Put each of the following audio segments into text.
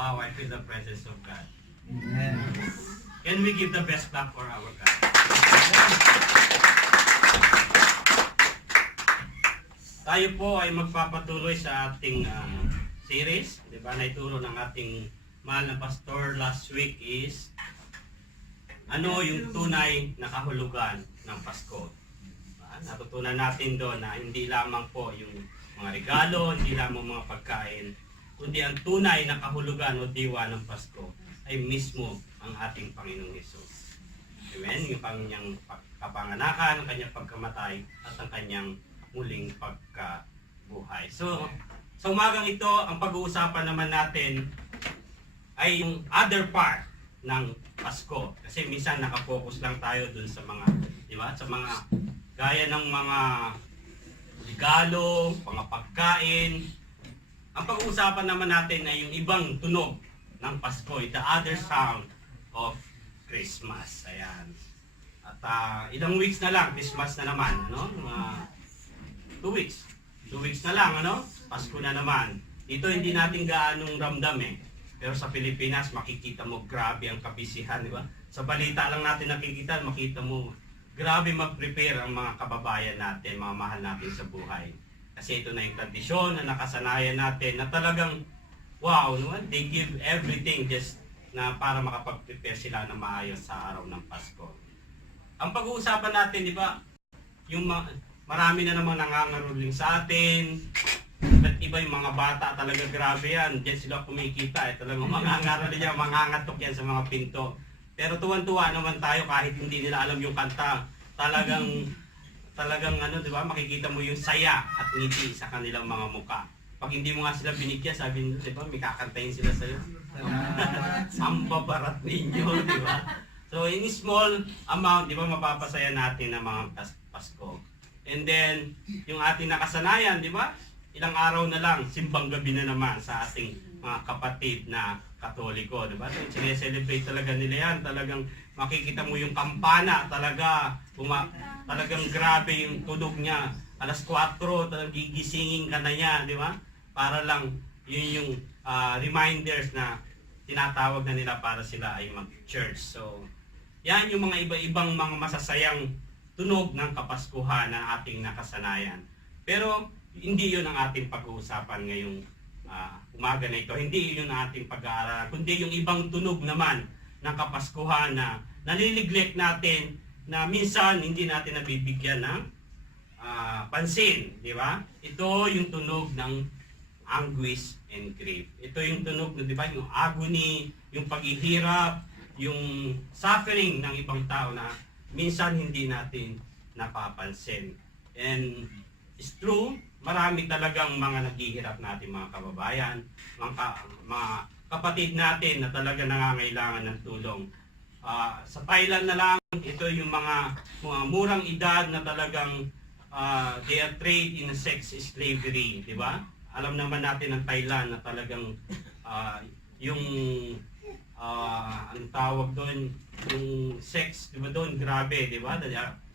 Wow, I feel the presence of God. Yes. Can we give the best clap for our God? Tayo po ay magpapatuloy sa ating series, di ba? Naituro ng ating mahal na pastor last week is ano yung tunay na kahulugan ng Pasko. Natutunan natin doon na hindi lamang po yung mga regalo, hindi lamang mga pagkain, kundi ang tunay na kahulugan o diwa ng Pasko ay mismo ang ating Panginoong Hesus. Amen? Yung kanyang kapanganakan, ang kanyang pagkamatay, at ang kanyang muling pagkabuhay. So, sa umagang ito, ang pag-uusapan naman natin ay yung other part ng Pasko. Kasi minsan nakafocus lang tayo dun sa mga, di ba? Sa mga gaya ng mga regalo, mga pagkain. Ang pag-uusapan naman natin ay yung ibang tunog ng Pasko, the other sound of Christmas. Ayan. At ilang weeks na lang, Christmas na naman, no? 2 weeks. 2 weeks na lang, ano? Pasko na naman. Dito hindi natin gaanong ramdam eh. Pero sa Pilipinas, makikita mo grabe ang kabisihan, di ba? Sa balita lang natin nakikita, makita mo grabe mag-prepare ang mga kababayan natin, mga mahal natin sa buhay. Kasi ito na yung tradisyon na nakasanayan natin na talagang wow, no? They give everything just na para makapag-prepare sila na maayos sa araw ng Pasko. Ang pag-uusapan natin, di ba, yung marami na namang nangangaroling sa atin, at iba yung mga bata talaga grabe yan, diyan sila kumikita, talagang mangangaroling yan, mangangatok yan sa mga pinto. Pero tuwan-tuwa naman tayo kahit hindi nila alam yung kanta, talagang ano, di ba, makikita mo yung saya at ngiti sa kanilang mga muka. Pag hindi mo nga sila binigyan, sabi nila, di ba, may kakantayin sila sa'yo. Ang babarat ninyo, di ba? So, in small amount, di ba, mapapasaya natin ang mga Pasko. And then, yung ating nakasanayan, di ba? Ilang araw na lang, simbang gabi na naman sa ating mga kapatid na Katoliko, di ba? So, sineselebrate talaga nila yan. Talagang makikita mo yung kampana, talagang grabe yung tunog niya. Alas 4, talagang gigisingin ka na niya, di ba? Para lang yun yung reminders na tinatawag na nila para sila ay mag-church. So, yan yung mga iba-ibang mga masasayang tunog ng Kapaskuhan na ating nakasanayan. Pero, hindi yun ang ating pag-uusapan ngayong umaga na ito. Hindi yun ang ating pag-aaralan, kundi yung ibang tunog naman ng Kapaskuhan na nalineglect natin na minsan hindi natin nabibigyan ng pansin, di ba? Ito yung tunog ng anguish and grief. Ito yung tunog, di ba? Yung agony, yung paghihirap, yung suffering ng ibang tao na minsan hindi natin napapansin. And it's true, marami talagang mga naghihirap natin mga kababayan, mga kapatid natin na talaga nangangailangan ng tulong. Sa Thailand na lang, ito yung mga murang edad na talagang they are trade in sex slavery, di ba? Alam naman natin ng Thailand na talagang yung ang tawag doon, yung sex, di ba doon, grabe, di ba?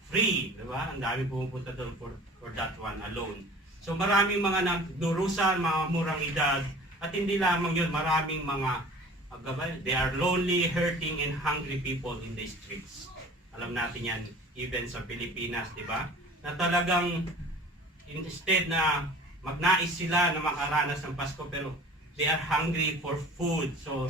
Free, di ba? Ang dami pumupunta doon for that one alone. So maraming mga nagdurusan, mga murang edad, at hindi lamang yun, maraming mga they are lonely, hurting, and hungry people in the streets. Alam natin yan, even sa Pilipinas, di ba? Na talagang instead na magnais sila na makaranas ng Pasko, pero they are hungry for food. So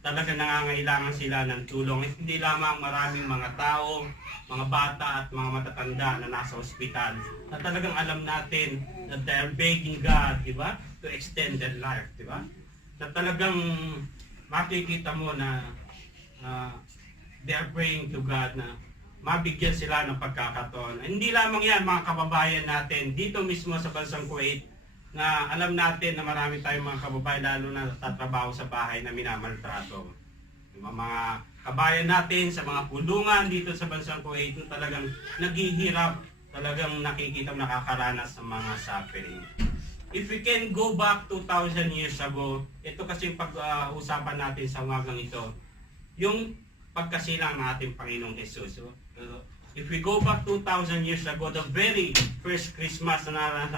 talagang nangangailangan sila ng tulong. Hindi lamang maraming mga tao, mga bata at mga matatanda na nasa ospital na talagang alam natin that they are begging God, di ba, to extend their life, di ba? Na talagang makikita mo na they are praying to God na mabigyan sila ng pagkakataon. Hindi lamang yan, mga kababayan natin dito mismo sa bansang Kuwait, na alam natin na marami tayong mga kababayan lalo na natatrabaho sa bahay na minamaltrato. Yung mga kabayan natin sa mga kulungan dito sa bansang Kuwait na talagang naghihirap, talagang nakikita nakakaranas ng mga suffering. If we can go back 2,000 years ago, ito kasi yung pag-usapan natin sa umagang ito, yung pagkasilang ng ating Panginoong Hesus. If we go back 2,000 years ago, the very first Christmas na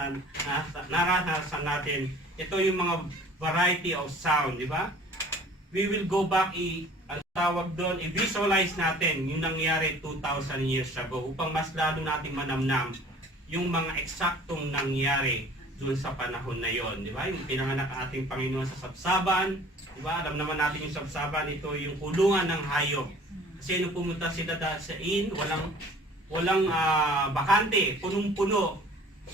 naranasan natin, ito yung mga variety of sound, di ba? we will go back, ang tawag doon, i-visualize natin yung nangyari 2,000 years ago upang mas lalo natin manamnam yung mga eksaktong nangyari doon sa panahon na yon, di ba? Yung pinanganak ang ating Panginoon sa sabsaban, di ba? Alam naman natin yung sabsaban, ito yung kulungan ng hayop. Kasi nung pumunta sila sa inn, walang bakante, punong-puno.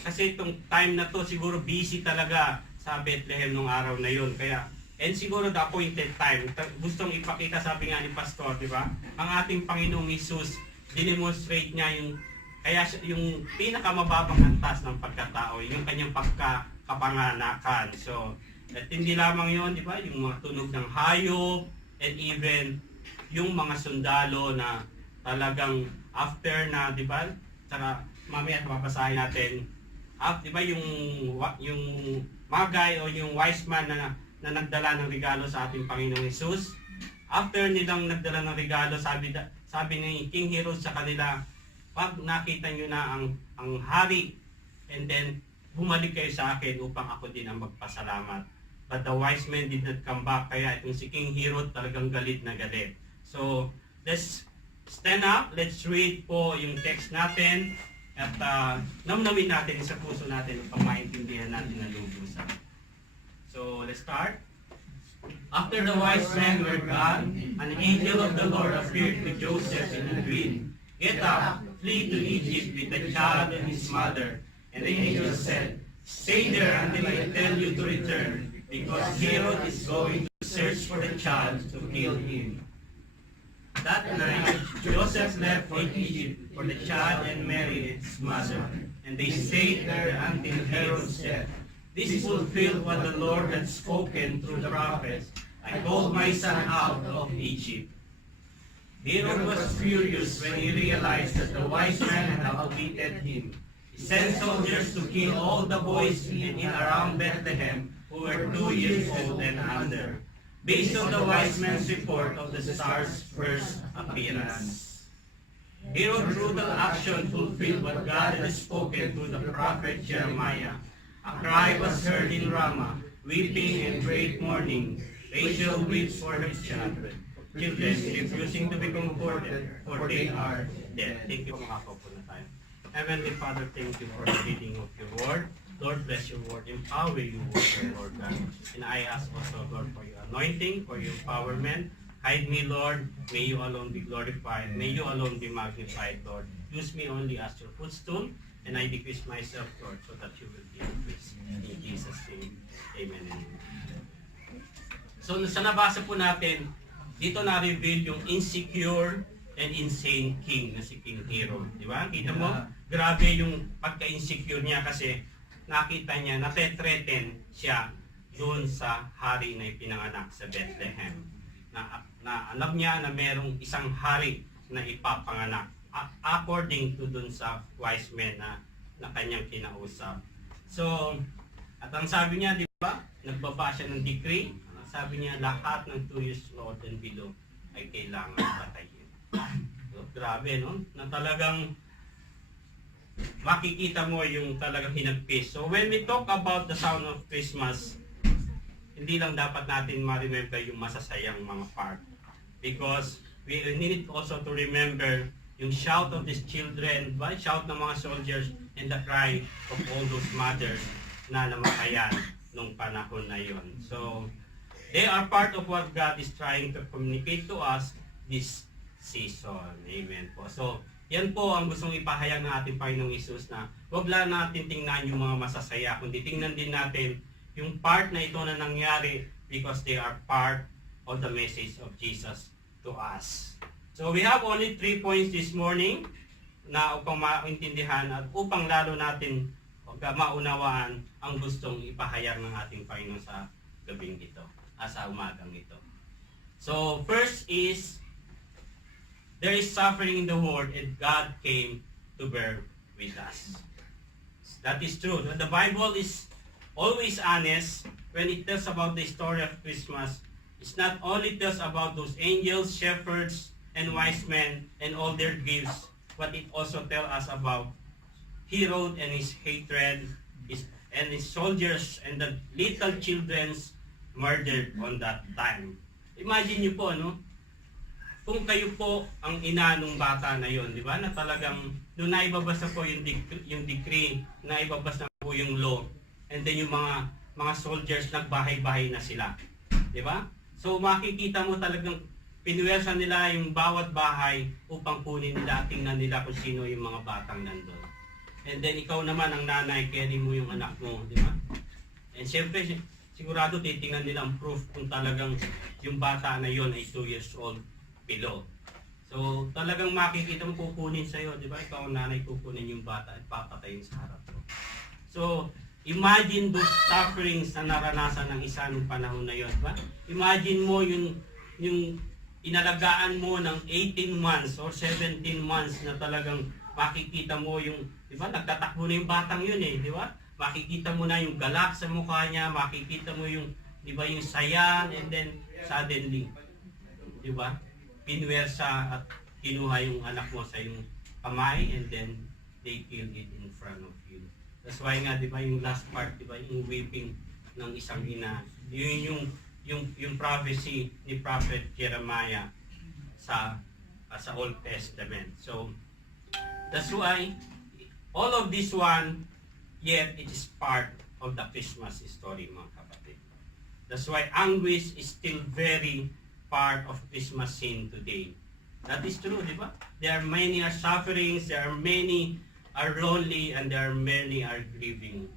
Kasi itong time na to siguro busy talaga sa Bethlehem nung araw na yon. Kaya and siguro the appointed time, gustong ipakita, sabi nga ni Pastor, di ba? Ang ating Panginoong Hesus, dinemonstrate niya yung pinakamababang antas ng pagkatao, yung kanyang kapanganakan. So, at hindi lamang yun, di ba? Yung mga tunog ng hayop, and even yung mga sundalo na talagang after na, di ba? Saka mamaya mapasahin natin, di ba yung Magi o yung wise man na nagdala ng regalo sa ating Panginoong Hesus. After nilang nagdala ng regalo, sabi ni King Herod sa kanila, pag nakita nyo na ang hari, and then bumalik kayo sa akin upang ako din ang magpasalamat. But the wise men did not come back, kaya itong si King Herod talagang galit na galit. So, let's stand up, let's read po yung text natin, at namnamin natin sa puso natin upang maintindihan natin ang lubusan. So, let's start. After the wise men were gone, an angel of the Lord appeared to Joseph in a dream. Get up, flee to Egypt with the child and his mother. And the angel said, stay there until I tell you to return, because Herod is going to search for the child to kill him. That night, Joseph left for Egypt for the child and Mary his mother, and they stayed there until Herod's death. This fulfilled what the Lord had spoken through the prophets. I called my son out of Egypt. Herod was furious when he realized that the wise men had outwitted him. He sent soldiers to kill all the boys in and around Bethlehem who were 2 years old and under, based on the wise men's report of the star's first appearance. Herod's brutal action fulfilled what God had spoken through the prophet Jeremiah. A cry was heard in Ramah, weeping and great mourning. Rachel weeps for her children, refusing to be comforted, for they are dead. Thank you, mga kapwa na tayo. Heavenly Father, thank you for the reading of your word. Lord, bless your word. Empower your word, Lord God. And I ask also, Lord, for your anointing, for your empowerment. Hide me, Lord. May you alone be glorified. May you alone be magnified, Lord. Use me only as your footstool. And I decrease myself, Lord, so that you will be increased. In Jesus' name, amen and amen. So, sa nabasa po natin, dito na-reveal yung insecure and insane king na si King Herod. Di ba? Kita mo? Grabe yung pagka-insecure niya kasi nakita niya, natetreten siya doon sa hari na ipinanganak sa Bethlehem. Na alam niya na merong isang hari na ipapanganak according to dun sa wise men na kanyang kinausap. So, at ang sabi niya, di ba, nagbaba siya ng decree. Sabi niya, lahat ng 2 years old and below ay kailangan patayin. So, grabe, no? Na talagang makikita mo yung talagang hinagpis. So, when we talk about the sound of Christmas, hindi lang dapat natin ma-remember yung masasayang mga part. Because we need also to remember yung shout of these children, ba? Shout ng mga soldiers, and the cry of all those mothers na namatayan nung panahon na yon. So, they are part of what God is trying to communicate to us this season. Amen po. So, yan po ang gustong ipahayag ng ating Panginoong Hesus na huwag lang natin tingnan yung mga masasaya, kundi tingnan din natin yung part na ito na nangyari because they are part of the message of Jesus to us. So we have only 3 points this morning na upang maintindihan at upang lalo natin maunawaan ang gustong ipahayag ng ating Panginoon sa gabing ito, sa umagang ito. So first is, there is suffering in the world and God came to bear with us. That is true. The Bible is always honest when it tells about the story of Christmas. It's not only tells about those angels, shepherds, and wise men and all their gifts, but it also tells us about Herod and his hatred, and his soldiers and the little children's murdered on that time. Imagine nyo po, ano? Kung kayo po ang ina nung bata na yon, di ba? Na talagang, nung naibabas na po yung decree, naibabas na po yung law, and then yung mga soldiers nagbahay-bahay na sila. Di ba? So makikita mo talagang pinuwersa nila yung bawat bahay upang kunin nila, tingnan nila kung sino yung mga batang nandun. And then ikaw naman ang nanay, carry mo yung anak mo, di ba? And siyempre, sigurado titingnan nila ang proof kung talagang yung bata na yon ay 2 years old below. So talagang makikita mo kukunin sa'yo, di ba? Ikaw ang nanay, kukunin yung bata at papatayin sa harap mo. So imagine those sufferings na naranasan ng isa nung panahon na yon, di ba? Imagine mo yung inalagaan mo ng 18 months or 17 months na talagang makikita mo yung, di ba, nagtatakbo na yung batang yun eh, di ba? Makikita mo na yung galak sa mukha niya, makikita mo yung, di ba, yung saya, and then suddenly, di ba, pinuwersa at kinuha yung anak mo sa yung kamay, and then they killed it in front of you. That's why nga, di ba, yung last part, di ba, yung weeping ng isang ina, yun yung prophecy ni Prophet Jeremiah sa Old Testament. So that's why all of this one, yet it is part of the Christmas story, mga kapatid. That's why anguish is still very part of Christmas scene today. That is true, di ba? There are many are sufferings, there are many are lonely, and there are many are grieving.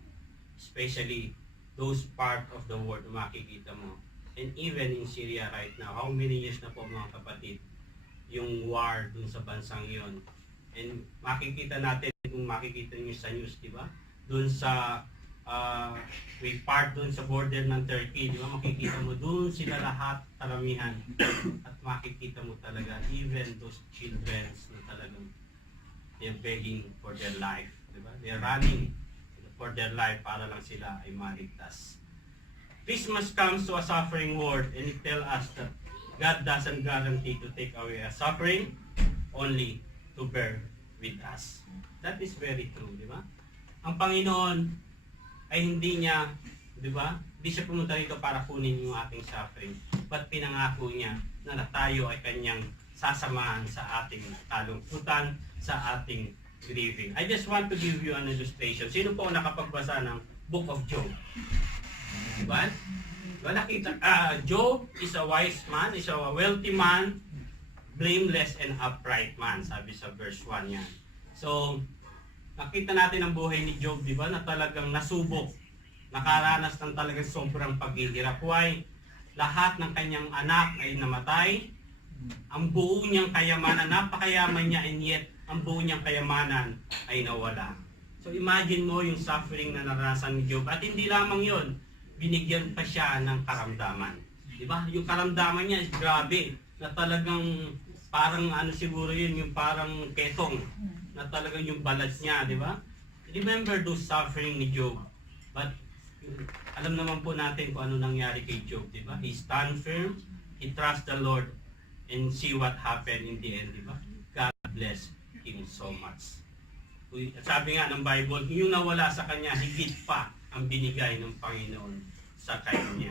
Especially those part of the world makikita mo. And even in Syria right now, how many years na po, mga kapatid, yung war dun sa bansang yon. And makikita natin, kung makikita nyo sa news, di ba? Dun sa we part dun sa border ng Turkey, di ba? Makikita mo dun sila lahat, karamihan. At makikita mo talaga, even those children na talagang they're begging for their life, di ba? They're running for their life para lang sila ay maligtas. Christmas comes to a suffering world, and it tells us that God doesn't guarantee to take away a suffering, only to bear with us. That is very true, di ba? Ang Panginoon ay hindi niya, di ba? Hindi siya pumunta rito para kunin yung ating suffering, but pinangako niya na tayo ay kanyang sasamahan sa ating kalungkutan, sa ating grieving. I just want to give you an illustration. Sino po nakapagbasa ng Book of Job? Diba? Diba nakita? Job is a wise man, is a wealthy man, blameless and upright man, sabi sa verse 1 yan. So, nakita natin ang buhay ni Job, di ba, na talagang nasubok, nakaranas ng talagang sobrang paghihirap. Why? Lahat ng kanyang anak ay namatay, ang buo niyang kayamanan, napakayaman niya, and yet, ang buo niyang kayamanan ay nawala. So, imagine mo yung suffering na naranasan ni Job. At hindi lamang yon, binigyan pa siya ng karamdaman. Di ba? Yung karamdaman niya is grabe, na talagang parang ano siguro yun, yung parang ketong, na talagang yung balat niya, di ba? Remember those suffering ni Job. But alam naman po natin kung ano nangyari kay Job, di ba? He stand firm, he trust the Lord, and see what happened in the end, di ba? God bless him so much. Sabi nga ng Bible, yung nawala sa kanya, higit pa ang binigay ng Panginoon sa kanya.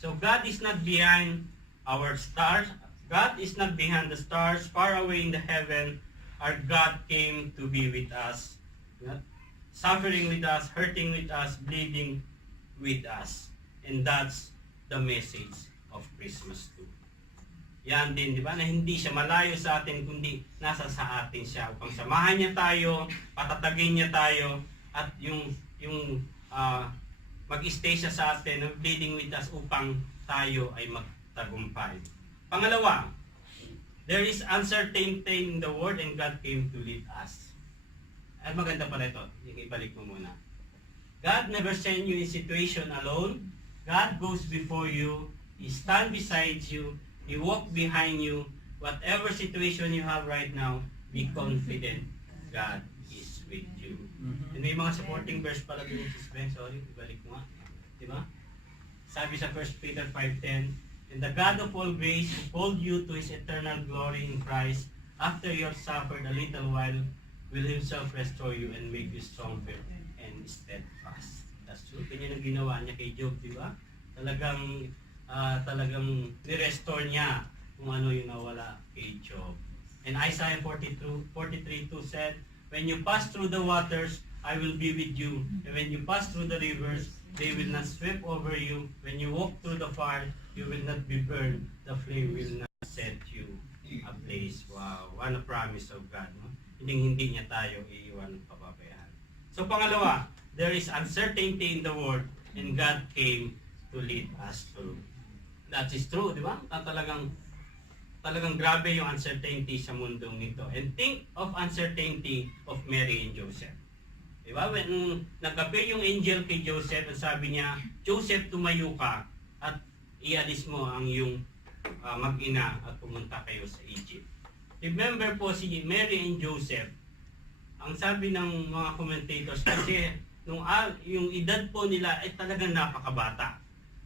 So God is not behind our stars. God is not behind the stars, far away in the heaven. Our God came to be with us, suffering with us, hurting with us, bleeding with us. And that's the message of Christmas too. Yan din, di ba? Na hindi siya malayo sa atin, kundi nasa sa atin siya. Upang samahan niya tayo, patatagin niya tayo, at yung mag-stay siya sa atin, bleeding with us upang tayo ay magtagumpay. Pangalawa, there is uncertainty in the world and God came to lead us. Ay maganda pala ito, ibalik mo muna. God never send you in situation alone. God goes before you, He stand beside you, He walk behind you. Whatever situation you have right now, be confident God is with you. And may mga supporting verse pala din si Sven, sorry, ibalik mo nga. Diba? Sabi sa 1 Peter 5:10, and the God of all grace who called you to His eternal glory in Christ, after you have suffered a little while, will Himself restore you and make you stronger and steadfast. That's true. Ganyan ang ginawa niya kay Job, diba? Talagang talagang ni-restore niya kung ano yung nawala kay Job. And Isaiah 43:2 said, "When you pass through the waters, I will be with you. And when you pass through the rivers, they will not sweep over you. When you walk through the fire, you will not be burned. The flame will not set you ablaze." Wow, what a promise of God. No? Hindi niya tayo iiwan pababayaan. So pangalawa, there is uncertainty in the world and God came to lead us through. That is true, di ba? Talagang grabe yung uncertainty sa mundong ito. And think of uncertainty of Mary and Joseph. Di ba? When nagkape yung angel kay Joseph, ang sabi niya, "Joseph, tumayo ka at ialis mo ang iyong mag-ina at pumunta kayo sa Egypt." Remember po si Mary and Joseph, ang sabi ng mga commentators, kasi yung edad po nila ay talagang napakabata.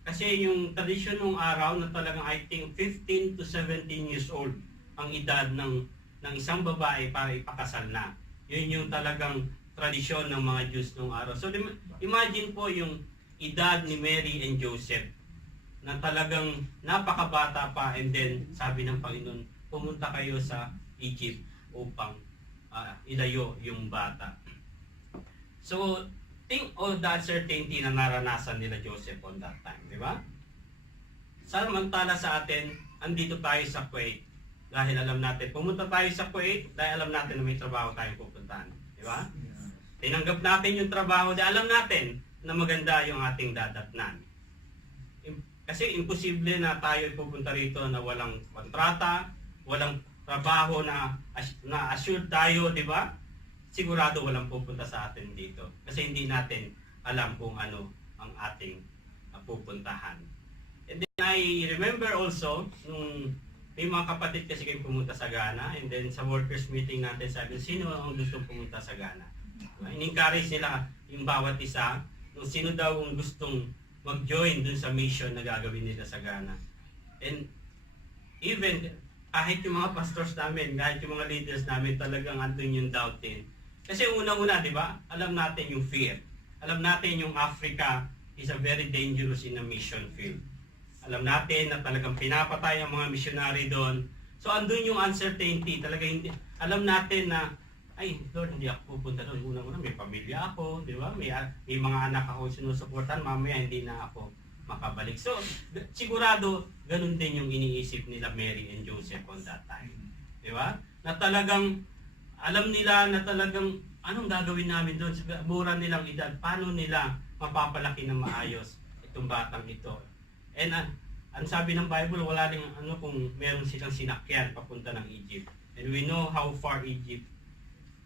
Kasi yung tradisyon ng araw na talagang I think 15 to 17 years old ang edad ng isang babae para ipakasal na. Yun yung talagang tradisyon ng mga Jews nung araw. So imagine po yung edad ni Mary and Joseph na talagang napakabata pa, and then sabi ng Panginoon, pumunta kayo sa Egypt upang ilayo yung bata. So think of the uncertainty na naranasan nila Joseph on that time, di ba? Samantala sa atin, andito tayo sa Kuwait. Dahil alam natin, pumunta tayo sa Kuwait dahil alam natin na may trabaho tayong pupuntahan. Di ba? Tinanggap natin yung trabaho dahil alam natin na maganda yung ating dadatnan. Kasi imposible na tayo pupunta rito na walang kontrata, walang trabaho na assured tayo, di ba? Sigurado walang pupunta sa atin dito. Kasi hindi natin alam kung ano ang ating pupuntahan. And then I remember also, nung may mga kapatid kasi kayo pumunta sa Ghana, and then sa workers meeting natin, sabi, sino ang gustong pumunta sa Ghana? In-encourage nila yung bawat isa, kung sino daw ang gustong mag-join dun sa mission na gagawin nila sa Ghana. And even kahit yung mga pastors namin, kahit yung mga leaders namin, talagang andun yung doubt din. Kasi una-una, di ba, alam natin yung fear. Alam natin yung Africa is a very dangerous in a mission field. Alam natin na talagang pinapatay ang mga missionary doon. So andun yung uncertainty. Talaga hindi, alam natin na, ay, Lord, hindi ako pupunta doon. Una-una, may pamilya ako, di ba? May mga anak ako sinusuportan, mamaya hindi na ako makabalik. So, sigurado, ganun din yung iniisip nila Mary and Joseph on that time. Di ba? Na talagang, alam nila na talagang, anong gagawin namin doon? Sa mura nilang edad, paano nila mapapalaki ng maayos itong batang ito? And ang sabi ng Bible, wala rin kung meron silang sinakyan papunta ng Egypt. And we know how far Egypt,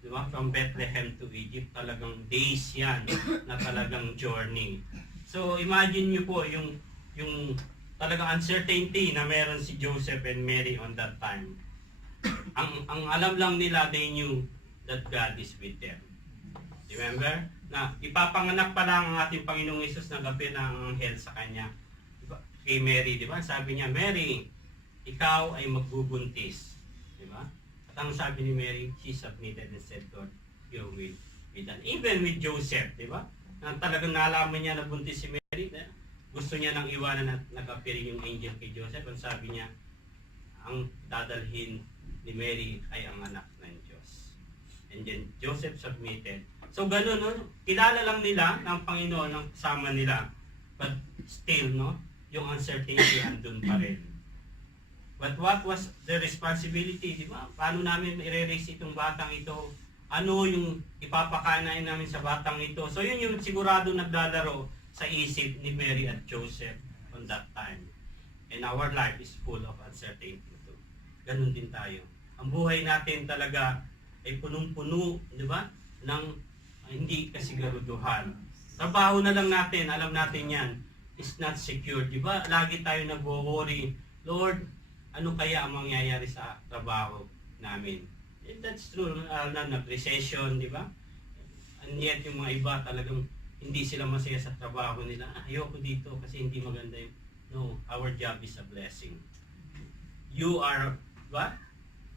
di ba? From Bethlehem to Egypt, talagang days yan na talagang journey. So imagine nyo po yung talagang uncertainty na meron si Joseph and Mary on that time. Ang alam lang nila, they knew that God is with them. Remember? Na ipapanganak pa lang ang ating Panginoong Hesus na gabi ng anghel sa kanya. Kay Mary, di ba? Sabi niya, Mary, ikaw ay magbubuntis. Di ba? At ang sabi ni Mary, she submitted and said, Lord, your will be done. Even with Joseph, di ba? Na talagang nalaman niya na buntis si Mary, gusto niya nang iwanan at nag-appear yung angel kay Joseph. Ang sabi niya, ang dadalhin ni Mary ay ang anak ng Diyos. And then Joseph submitted. So ganun, no? Kilala lang nila ng Panginoon ang kasama nila. But still, no? Yung uncertainty andun pa rin. But what was the responsibility, di ba? Paano namin i-raise itong batang ito? Ano yung ipapakain namin sa batang ito? So yun yung sigurado naglalaro sa isip ni Mary at Joseph on that time. And our life is full of uncertainty too. Ganun din tayo. Ang buhay natin talaga ay punong-puno, di ba? Ng hindi kasiguraduhan. Trabaho na lang natin, alam natin yan, is not secure. Di ba? Lagi tayo nag-worry, Lord, ano kaya ang mangyayari sa trabaho namin? And that's true, nag-recession, di ba? And yet yung mga iba talagang hindi sila masaya sa trabaho nila. Ayoko dito kasi hindi maganda yung... No, our job is a blessing. You are, what?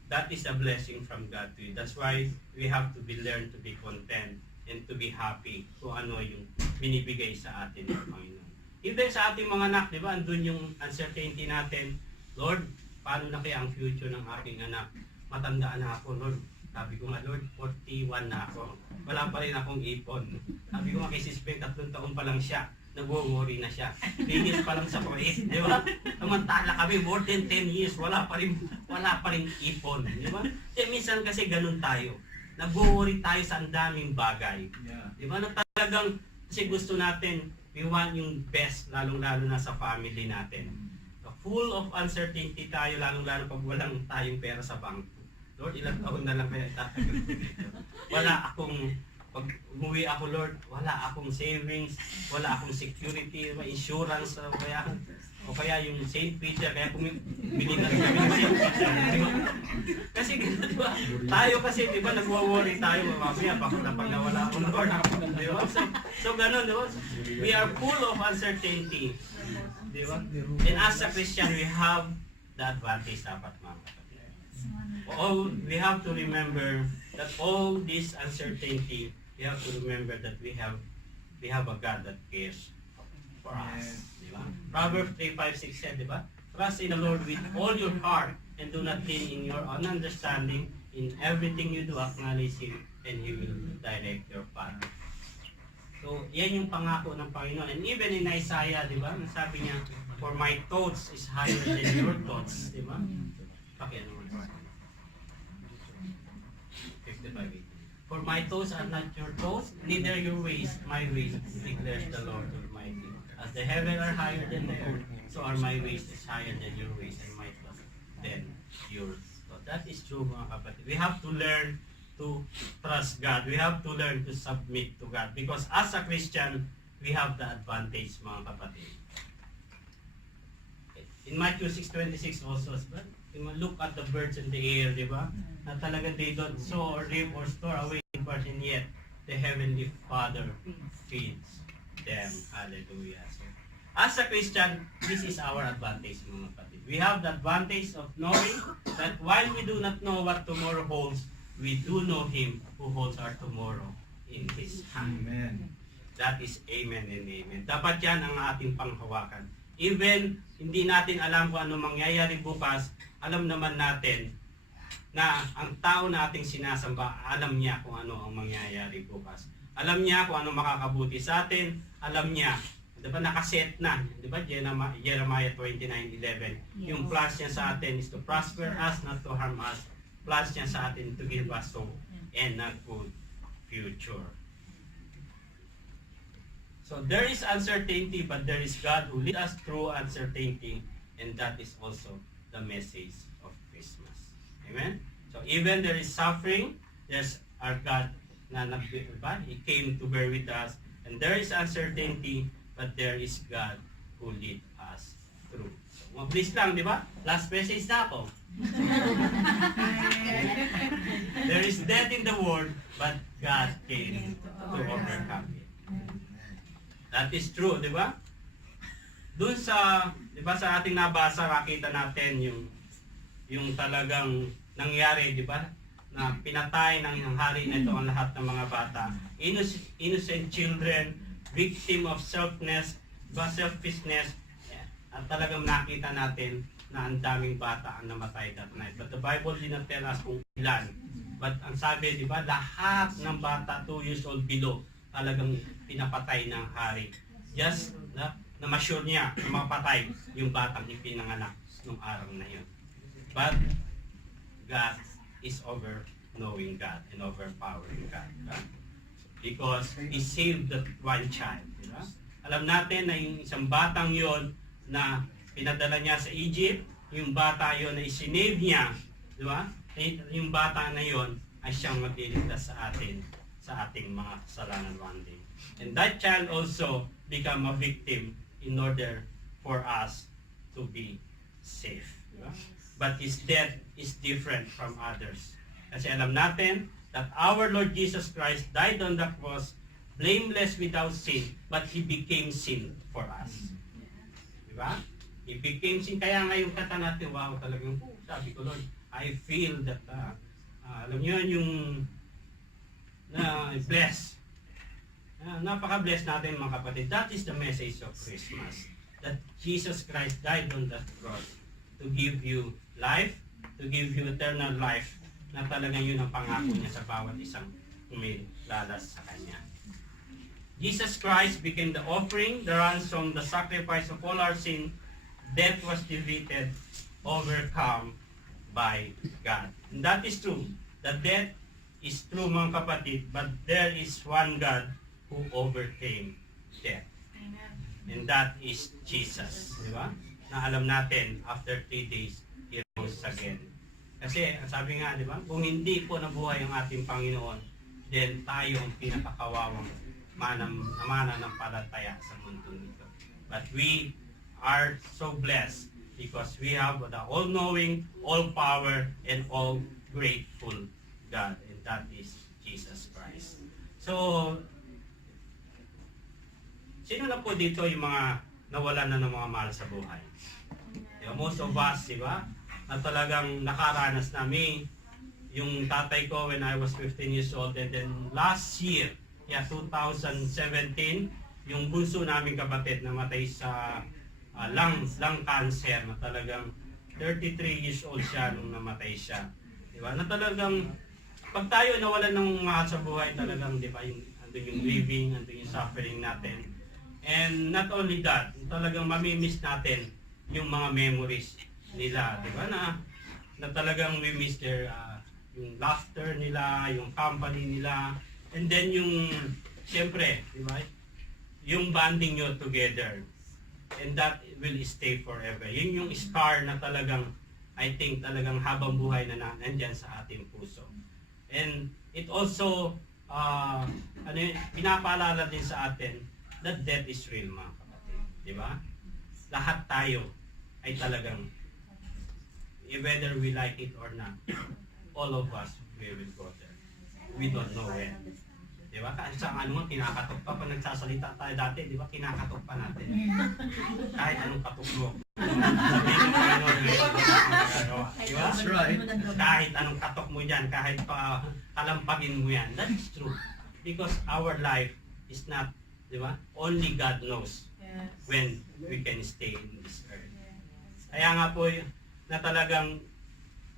That is a blessing from God to you. That's why we have to be learn to be content and to be happy kung ano yung binibigay sa atin ng Panginoon. Even sa ating mga anak, di ba, andun yung uncertainty natin. Lord, paano na kaya ang future ng aking anak? Matanda na ako, Lord. Sabi ko nga, Lord, 41 na ako. Wala pa rin akong ipon. Sabi ko nga kay Sis Beng, 3 taon pa lang siya. Nag-worry na siya. 3 years pa lang sa kuwait, di ba? Samantala kami, more than 10 years, wala pa rin ipon, di ba? Minsan kasi ganun tayo. Nag-worry tayo sa ang daming bagay. Di ba? Na talagang, kasi gusto natin, we want yung best, lalong-lalo na sa family natin. So, full of uncertainty tayo, lalong-lalo pag walang tayong pera sa bangko. Lord, ilang taon na lang kaya tatagal ko dito. Wala akong, pag umuwi ako, Lord, wala akong savings, wala akong security, insurance, o kaya yung St. Peter, kaya bumili na rin kami ng St. Peter. Kasi di ba, tayo kasi, di ba, nagwa-worry tayo, mamaya, pag nawala ako, Lord, di ba? So ganun, di ba? We are full of uncertainty. Di ba? And as a Christian, we have the advantage dapat, mga kapatid. We have to remember that all this uncertainty, we have to remember that we have a God that cares for us. Diba? Proverbs 3:5-6 said, diba? Trust in the Lord with all your heart and do not lean in your own understanding. In everything you do, acknowledge Him and He will direct your path. So, yan yung pangako ng Panginoon. And even in Isaiah, diba? Sabi niya, for my thoughts is higher than your thoughts. Diba? Pakiano mo. 55. For my thoughts are not your thoughts, neither your ways my ways, declares the Lord Almighty. As the heavens are higher than the earth, so are my ways is higher than your ways, and my thoughts than yours. So that is true, mga kapatid. We have to learn to trust God. We have to learn to submit to God. Because as a Christian, we have the advantage, mga kapatid. In Matthew 6:26 also, look at the birds in the air, di ba? Na talagang they don't sow or reap or store away, but and yet the Heavenly Father feeds them. Hallelujah. So, as a Christian, this is our advantage, mga kapatid. We have the advantage of knowing that while we do not know what tomorrow holds, we do know Him who holds our tomorrow in His hand. Amen. That is amen and amen. Dapat yan ang ating panghawakan. Even hindi natin alam kung ano mangyayari bukas, alam naman natin na ang tao na ating sinasamba, alam niya kung ano ang mangyayari bukas. Alam niya kung ano makakabuti sa atin, alam niya, di ba nakaset na, di ba Jeremiah 29:11, yung plans niya sa atin is to prosper us, not to harm us. Plans niya sa atin to give us hope and a good future. So there is uncertainty, but there is God who leads us through uncertainty, and that is also the message of Christmas. Amen? So even there is suffering, there's our God na nagbiba. He came to bear with us, and there is uncertainty, but there is God who lead us through. So, mabilis lang, di ba? Last message na ako. There is death in the world, but God came to overcome it. That is true, di ba? Doon sa, di ba, sa ating nabasa, makita natin yung talagang nangyari, di ba? Na pinatay ng hari na ito ang lahat ng mga bata. Innocent children, victim of selfishness, at talagang nakita natin na ang daming bata ang namatay that night. But the Bible did not tell us kung ilan. But ang sabi, di ba, lahat ng bata 2 years old below, talagang pinapatay ng hari. Just na ma-sure niya na mapatay yung batang ipinanganak nung araw na yun. But God is over knowing God and overpowering God. Right? Because He saved that one child. Diba? Alam natin na yung isang batang yon na pinadala niya sa Egypt, yung bata yon na isinave niya, diba? Yung bata na yon ay siyang magliligtas sa atin, sa ating mga kasalanan one day. And that child also become a victim in order for us to be safe. Diba? But his death is different from others. Kasi alam natin that our Lord Jesus Christ died on the cross blameless without sin, but He became sin for us. Diba? He became sin. Kaya ngayon kata natin, wow, talagang, sabi ko, Lord, I feel that, alam niyo yung blessed. Napaka-bless natin mga kapatid. That is the message of Christmas. That Jesus Christ died on that cross to give you life, to give you eternal life, na talagang yun ang pangako niya sa bawat isang umilalas sa Kanya. Jesus Christ became the offering, the ransom, the sacrifice of all our sin. Death was defeated, overcome by God. And that is true. The death is true mga kapatid, but there is one God who overcame death. Amen. And that is Jesus. Di ba? Na alam natin, after 3 days, He rose again. Kasi, sabi nga, di ba? Kung hindi po nabuhay ang ating Panginoon, then tayo ang pinakakawawang mananampalataya sa mundo nito. But we are so blessed because we have the all-knowing, all-power, and all-grateful God. And that is Jesus Christ. So, sino na po dito yung mga nawalan na ng mga mahal sa buhay? Diba? Most of us, di ba? Na talagang nakaranas namin. Yung tatay ko when I was 15 years old, and then last year, 2017, yung bunso naming kapatid namatay sa lung cancer, na talagang 33 years old siya nung namatay siya. Di ba? Na talagang, pag tayo nawalan ng mahal sa buhay, talagang, di ba, andun yung grieving, andun yung suffering natin. And not only that, talagang mamimiss natin yung mga memories nila, di ba, na talagang we miss their yung laughter nila, yung company nila, and then yung, siyempre, di ba, yung bonding nyo together. And that will stay forever. Yun yung scar na talagang, I think, talagang habang buhay na nandyan sa ating puso. And it also, pinapaalala din sa atin that death is real, mga kapatid. Di ba? Lahat tayo ay talagang, whether we like it or not, all of us, we will go there. We don't know when. Di ba? Kahit sa kinakatok pa. Pag nagsasalita tayo dati, di ba? Kinakatok pa natin. Kahit anong katok mo. Sabihin mo ngayon, di ba? That's right. Kahit anong katok mo dyan, kahit pa kalampagin mo yan. That is true. Because our life is not, di ba? Only God knows Yes. when we can stay in this earth. Kaya nga po, na talagang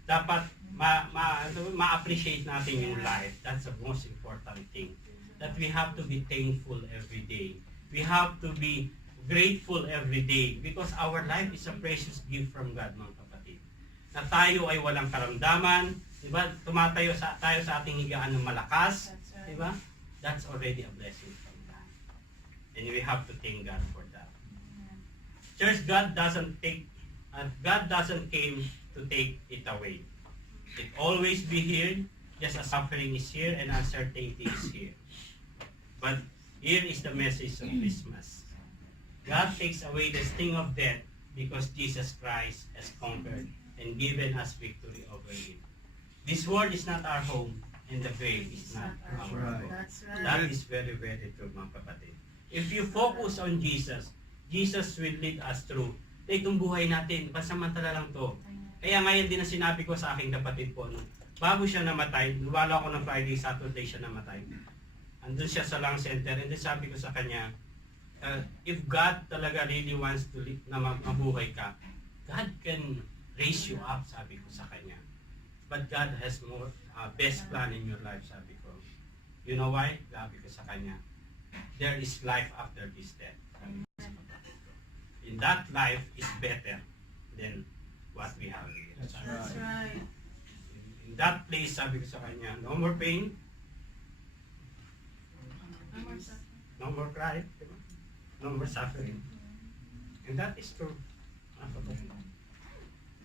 dapat ma-appreciate natin yung life. That's the most important thing. That we have to be thankful every day. We have to be grateful every day because our life is a precious gift from God, mga kapatid. Na tayo ay walang karamdaman, di ba? Tumatayo tayo sa ating higaan ng malakas, That's right. di ba? That's already a blessing from God. And we have to thank God for that. Church, God doesn't came to take it away. It always be here, just as suffering is here and uncertainty is here. But here is the message of Christmas. God takes away the sting of death because Jesus Christ has conquered and given us victory over it. This world is not our home and the grave is not our home. That's right. That is very, very true, mga kapatid. If you focus on Jesus, Jesus will lead us through. Itong buhay natin, pansamantala lang to. Kaya ngayon din ang sinabi ko sa aking kapatid po, bago siya namatay, luwala ako ng Friday, Saturday siya namatay. Andun siya sa lung center, and then sabi ko sa kanya, if God talaga really wants to na mabuhay ka, God can raise you up, sabi ko sa kanya. But God has more best plan in your life, sabi ko. You know why? Sabi ko sa kanya, there is life after this death. Sabi ko sa kapatid ko. In that life is better than what we have here. That's That's right. right. In that place, sabi ko sa kanya, no more pain, no more cry, diba? No more suffering. And that is true.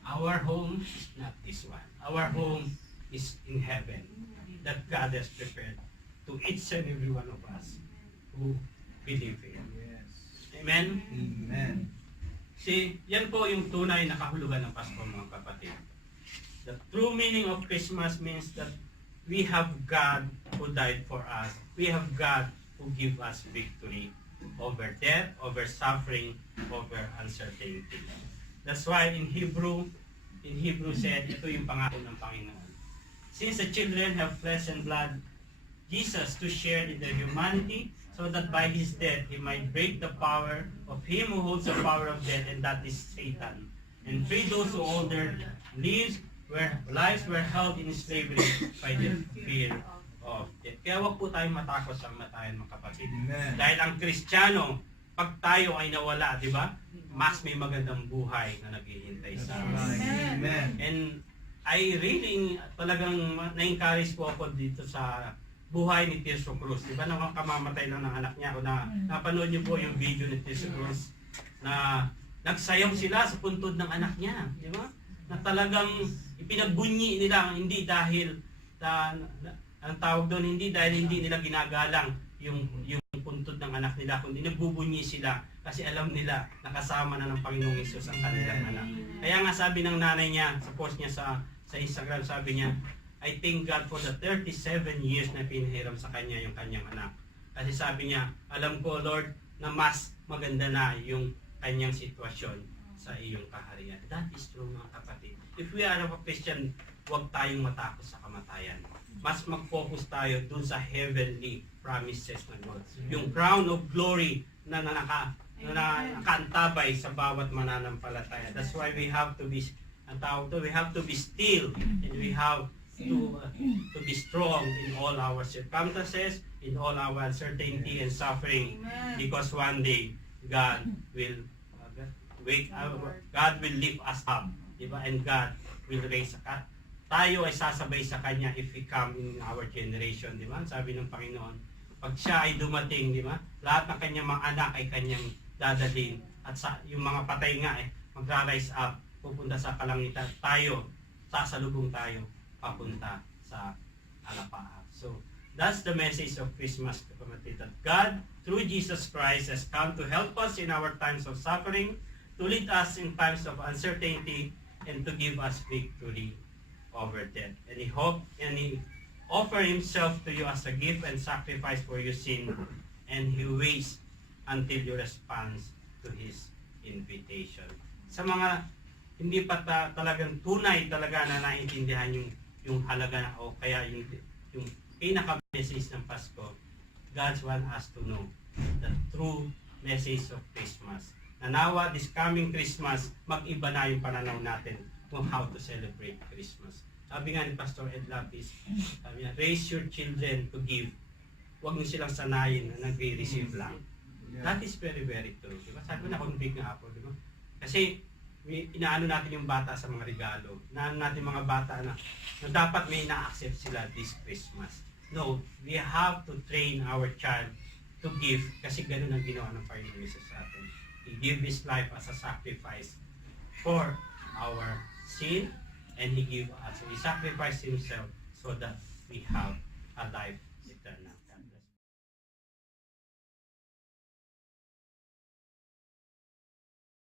Our home is not this one. Our home is in heaven that God has prepared to each and every one of us who believe in. Yes. Amen? Amen. See, yan po yung tunay na kahulugan ng Pasko, mga kapatid. The true meaning of Christmas means that we have God who died for us. We have God who give us victory over death, over suffering, over uncertainty. That's why in Hebrew said, ito yung pangako ng Panginoon. Since the children have flesh and blood, Jesus to share in the humanity so that by his death he might break the power of him who holds the power of death, and that is Satan, and free those who all their lives were held in slavery by the fear of death. Kaya wag po tayong matakot sa kamatayan, mga kapatid. Amen. Dahil ang Kristiyano, pag tayo ay nawala, di ba? Mas may magandang buhay na naghihintay sa atin. Amen. And I really talagang na-encourage po ako dito sa buhay ni Tirso Cruz. Di ba kamamatay lang ng anak niya? O napanood niyo po yung video ni Tirso Cruz na nagsayaw sila sa puntod ng anak niya. Di ba? Na talagang ipinagbunyi nila, hindi dahil ang tawag doon, hindi dahil hindi nila ginagalang yung puntod ng anak nila, kundi nagbubunyi sila kasi alam nila nakasama na ng Panginoong Hesus ang kanilang anak. Kaya nga sabi ng nanay niya sa post niya sa Instagram, sabi niya, I thank God for the 37 years na pinahiram sa kanya yung kanyang anak. Kasi sabi niya, alam ko Lord na mas maganda na yung kanyang sitwasyon sa iyong kaharian. That is true, mga kapatid. If we are a Christian, huwag tayong matakot sa kamatayan. Mas mag-focus tayo dun sa heavenly promises ng God. Yung crown of glory na nakaantabay sa bawat mananampalataya. That's why we have to be we have to be still, and we have to be strong in all our circumstances, in all our uncertainty and suffering, because one day God will God will lift us up, diba? And God will raise us. Tayo ay sasabay sa Kanya if we come in our generation, di ba? Sabi ng Panginoon, pag siya ay dumating, di ba? Lahat ng kanyang mga anak ay kanyang dadalhin. At yung mga patay nga magra-rise up, pupunta sa kalangitan. Tayo, sasalubong tayo, papunta sa alapaap. So, that's the message of Christmas, kapatid. That God, through Jesus Christ, has come to help us in our times of suffering, to lead us in times of uncertainty, and to give us victory over death. And He offer Himself to you as a gift and sacrifice for your sin, and He waits until you respond to His invitation. Sa mga hindi pa talagang tunay talaga na naiintindihan yung halaga o kaya yung pinaka-message ng Pasko, God wants us to know the true message of Christmas. Na nawa this coming Christmas, mag-iba na yung pananaw natin kung how to celebrate Christmas. Sabi nga ni Pastor Ed Lapis, sabi niya, raise your children to give. Huwag niyo silang sanayin na nagre-receive lang. That is very, very true. Diba? Sabi ko na convict nga ako. Diba? Kasi inaano natin yung bata sa mga regalo. Inaano natin mga bata na dapat may ina-accept sila this Christmas. No, we have to train our child to give kasi ganun ang ginawa ng Panginoon sa atin. He gave His life as a sacrifice for our sin, and He sacrificed Himself so that we have a life eternal.